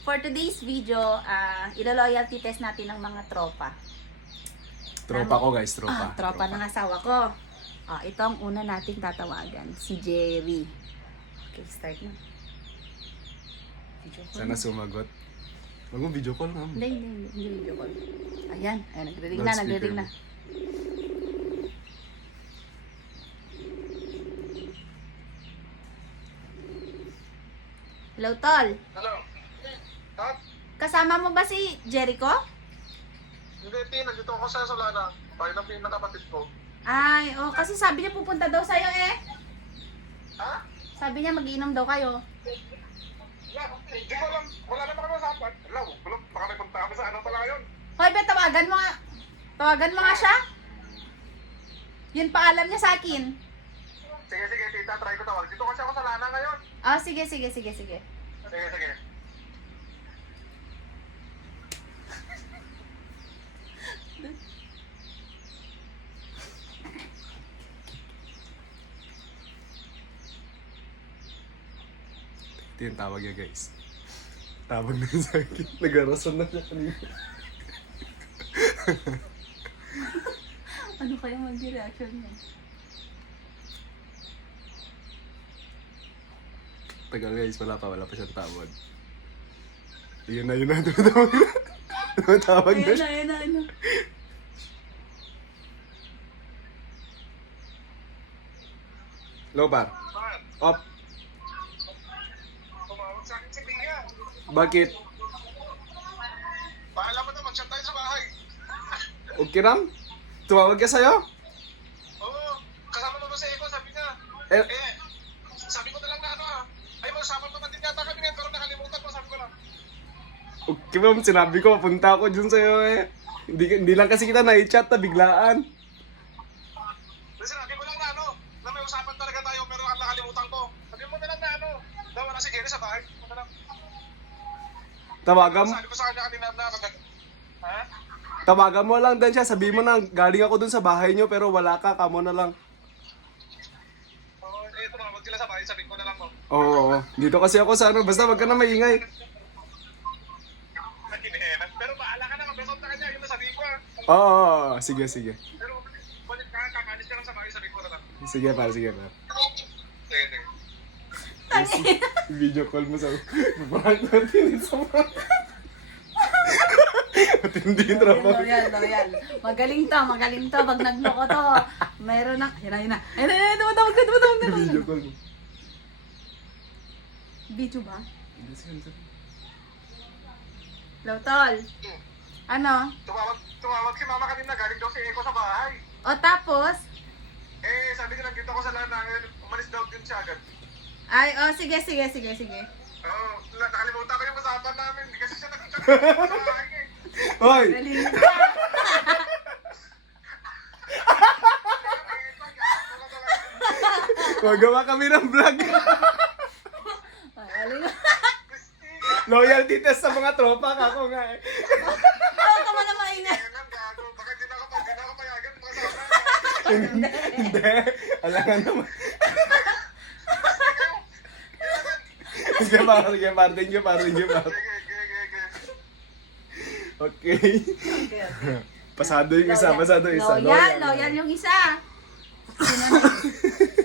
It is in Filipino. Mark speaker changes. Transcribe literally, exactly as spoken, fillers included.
Speaker 1: For today's video, uh, ilo-loyalty test natin ng mga tropa.
Speaker 2: Tropa ko guys, tropa.
Speaker 1: Ah, tropa, ng asawa ko. Ah, ito ang una nating tatawagan, si Jerry. Okay, start na. Video call.
Speaker 2: Sana sumagot. Wag mo video call nga.
Speaker 1: Hindi, hindi, hindi, hindi video call. Ayan, ayan, nagre-ring na,
Speaker 2: Loudspeaker
Speaker 1: nagre-ring na.
Speaker 2: mo.
Speaker 1: Hello, Tol.
Speaker 3: Hello? Ha?
Speaker 1: Kasama mo ba si Jericho?
Speaker 3: Hindi, Tin. Nandito ako sa Solana. Bahay ng pinakapatid ko.
Speaker 1: Ay, oh, kasi sabi niya pupunta daw sa'yo eh.
Speaker 3: Ha?
Speaker 1: Sabi niya magiinom daw kayo.
Speaker 3: Wala, hindi ko alam. Wala naman kami usapan. Wala, wala. Baka may punta kami sa ano pala ngayon.
Speaker 1: Hoy, be, tawagan mo nga. Tawagan mo nga siya. Yun pa alam niya sa akin.
Speaker 3: Sige, sige, tita. Try ko tawag. Dito kasi ako sa Lana ngayon.
Speaker 1: Ah, sige, sige, sige, sige.
Speaker 3: Sige, sige.
Speaker 2: Ito yung tawag niya guys. Tawag na sa akin. Nag-arason na siya kanina.
Speaker 1: Ano kaya mag-reaction niya?
Speaker 2: Tagal guys, wala pa, wala pa siyang tawag. Yun na, yun na, tumatawag na. Tumatawag na
Speaker 1: Ayun
Speaker 2: siya.
Speaker 1: na, ayun na, ayun na.
Speaker 2: Hello, par.
Speaker 3: Bakit?
Speaker 2: Op,
Speaker 3: Tumawag sa akin si Bia.
Speaker 2: bakit?
Speaker 3: Paalam mo na, mag-chat tayo sa bahay.
Speaker 2: Okay ram? Tumawag ka sa'yo?
Speaker 3: Oo, kasama mo ba si Eko? Sabi niya.
Speaker 2: Eh,
Speaker 3: Eh, sabi ko na lang na ano ah. Ay, mag-usapan pa din yata kami ngayon, pero nakalimutan ko, sabi ko lang.
Speaker 2: okay ma'am, sinabi ko, punta ako dun sa'yo eh. Hindi, hindi lang kasi kita na-chat na biglaan.
Speaker 3: Kasi sabi ko lang na ano, na may usapan talaga tayo, pero ang nakalimutan ko. Sabi mo na lang na ano, daw wala si Jerry sa bahay. Sabi mo na lang.
Speaker 2: Tawagan mo,
Speaker 3: Sabi ko sa kanya kanina na kagad. Ha?
Speaker 2: tawagan mo lang din siya. Sabihin mo na, galing ako dun sa bahay nyo pero wala ka, kamo na lang.
Speaker 3: Oo, eh, tumawag sila sa bahay, sabi ko na lang mo.
Speaker 2: Oo, oo. Dito kasi ako sa ano, basta wag ka na maingay.
Speaker 3: Nakinehenan. Pero baala ka na, mag-besot na kanya, yun na sabihin ko ah.
Speaker 2: Oo, oo, oo. Sige, sige.
Speaker 3: Pero balik ka, kakalis ka lang sa bahay, sabi ko na lang.
Speaker 2: Sige pa, sige pa.
Speaker 3: Sige, sige.
Speaker 2: Video call mo sa... Prank natin sa mga... Matindi yung tropa.
Speaker 1: Loyal, loyal. Magaling to, magaling to. Pag nagloko to, mayroon na. Yan na, yan na. Ayun na, ayun na. Tumatawag na, tumatawag na.
Speaker 2: Video call mo.
Speaker 1: Video ba? Hello, Tol. Ano?
Speaker 3: Tumawag, tumawag si mama kanina, galing daw si Eko sa bahay.
Speaker 1: O tapos?
Speaker 3: Eh, sabi niya, nandito ako sa lana, ngayon, umalis daw din siya agad.
Speaker 1: Ay, oh, sige, sige, sige, sige.
Speaker 3: Oo, na- nakalimutan ko yung usapan namin, hindi kasi siya nakita sa bahay eh.
Speaker 2: Hoy!
Speaker 1: Galing ka.
Speaker 2: Magawa kami ng vlog.
Speaker 1: Ay, galing ka.
Speaker 2: Loyalty test sa mga tropa. Kako nga eh.
Speaker 1: Oo, tama na maingay.
Speaker 3: Ayan ang gago, baka di na ako, di na ako payagan, makasama.
Speaker 2: Hindi. Alam nga naman. Sige pa, sige pa. Thank you pa, thank you pa.
Speaker 3: Sige, sige, sige.
Speaker 2: Okay.
Speaker 1: Okay, okay.
Speaker 2: Pasado yung isa, pasado yung isa.
Speaker 1: Loyal, loyal yung isa. Sino na?